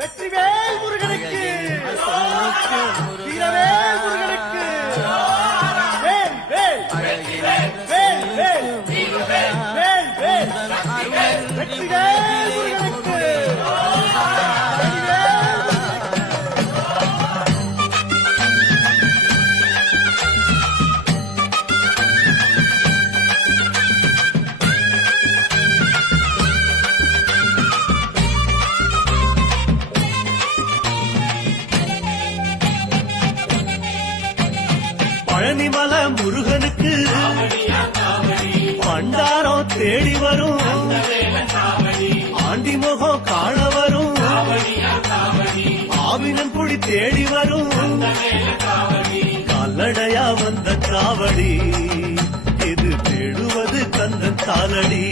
வெற்றிவேல் முருகனுக்கு, வீரவேல் முருகனுக்கு, வேல் வேல் வேல் வேல் வேல் வேல் வெற்றிவேல் முருகனுக்கு. பழனிமல முருகனுக்கு பண்டாரம் தேடி வரும், ஆண்டி முகம் காண வரும், ஆவினன் குடி தேடி வரும், கால்நடையா வந்த காவடி இது தேடுவது கந்தன் காலடி.